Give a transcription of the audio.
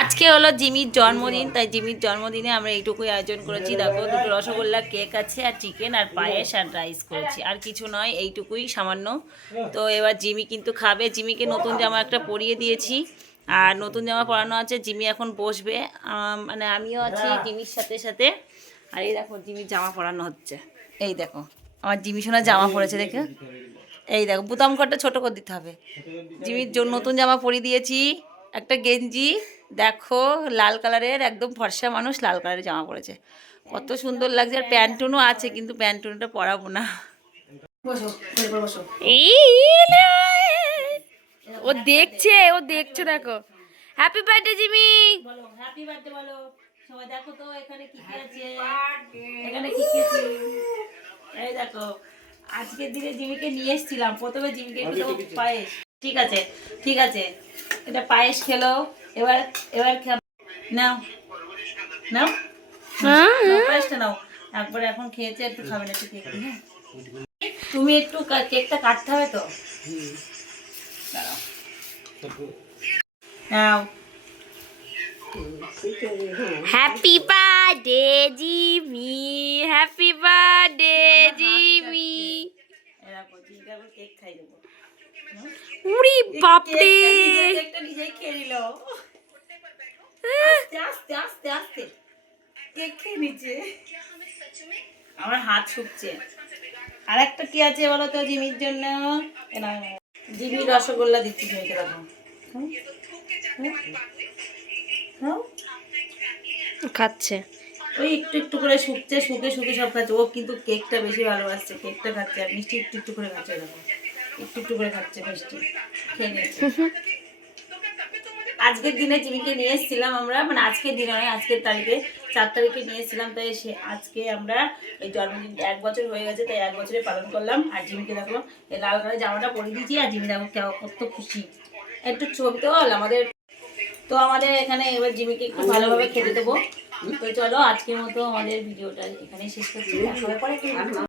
আজকে হলো জিমির জন্মদিন, তাই জিমির জন্মদিনে আমরা এইটুকুই আয়োজন করেছি। দেখো, দুটো রসগোল্লা, কেক আছে, আর চিকেন, আর পায়েস, আর রাইস করেছি। আর কিছু নয়, এইটুকুই সামান্য। তো এবার জিমি কিন্তু খাবে। জিমিকে নতুন জামা একটা পরিয়ে দিয়েছি, আর নতুন জামা পরানো আছে। জিমি এখন বসবে, মানে আমিও আছি জিমির সাথে সাথে। আর এই দেখো, জিমির জামা পরানো হচ্ছে। এই দেখো, আমার জিমি সোনা জামা পরেছে, দেখে। এই দেখো, বুতাম কটা ছোট করে দিতে হবে। জিমির জন্য নতুন জামা পরিয়ে দিয়েছি, একটা গেঞ্জি। দেখো, লাল কালারের, একদম ফর্সা মানুষ লাল কালারের জামা পরেছে, কত সুন্দর লাগছে। আর প্যান্টুনও আছে, কিন্তু প্যান্টুনটা পরাবো না। ও দেখছে, ও দেখছে, দেখো। হ্যাপি বার্থডে জিমি, বলো হ্যাপি বার্থডে বলো সবাই। দেখো তো এখানে কি কি আছে, এখানে কি কি আছে। এই দেখো, আজকের দিনে জিমিকে নিয়ে এসেছিলাম। প্রথমে জিমিকে একটু দেবো পায়েস। ঠিক আছে, ঠিক আছে, এটা পায়েস খেলো। এবার এবার নাও, নাও, পায়েসটা নাও। একবার এখন খেয়েছে, একটু খাবে না, একটু কেক। হ্যাঁ, তুমি একটু কেকটা কাটতে হবে তো, দাঁড়াও। নাও। Happy birthday Jimmy, happy birthday Jimmy. Cake খাই দেবো। উড়ি বাপরে, কেকটা নিজেই খেয়ে নিল। আস্তে আস্তে আস্তে আস্তে কেক খেয়ে নিচ্ছে। আমার হাত শুকছে। আর একটা কি আছে বলো তো জিমির জন্য? জিমি রসগোল্লা দিচ্ছি জিমিকে, দেখো। খাচ্ছে, ওই একটু একটু করে শুকছে, শুকে শুকে সব খাচ্ছে। ও কিন্তু কেকটা বেশি ভালোবাসছে, কেকটা খাচ্ছে। আর মিষ্টি একটু একটু করে খাচ্ছে, দেখো, একটু একটু করে খাচ্ছে মিষ্টি, খেয়ে নিচ্ছে। আজকের দিনে জিমিকে নিয়ে এসেছিলাম আমরা, মানে আজকের দিনে নয়, আজকের তারিখে 4 তারিখে নিয়ে এসেছিলাম। তাই সে আজকে আমরা এই জন্মদিন 1 বছর হয়ে গেছে, তাই 1 বছরে পালন করলাম। আর জিমিকে দেখো, এই লাল কালারের জামাটা পরিয়ে দিয়েছি। আর জিমি দেখো কত খুশি। একটু ছবি তো আমাদের, তো আমাদের এখানে এবার জিমিকে একটু ভালোভাবে খেতে দেবো। তো চলো, আজকের মতো আমাদের ভিডিওটা এখানেই শেষ করছি।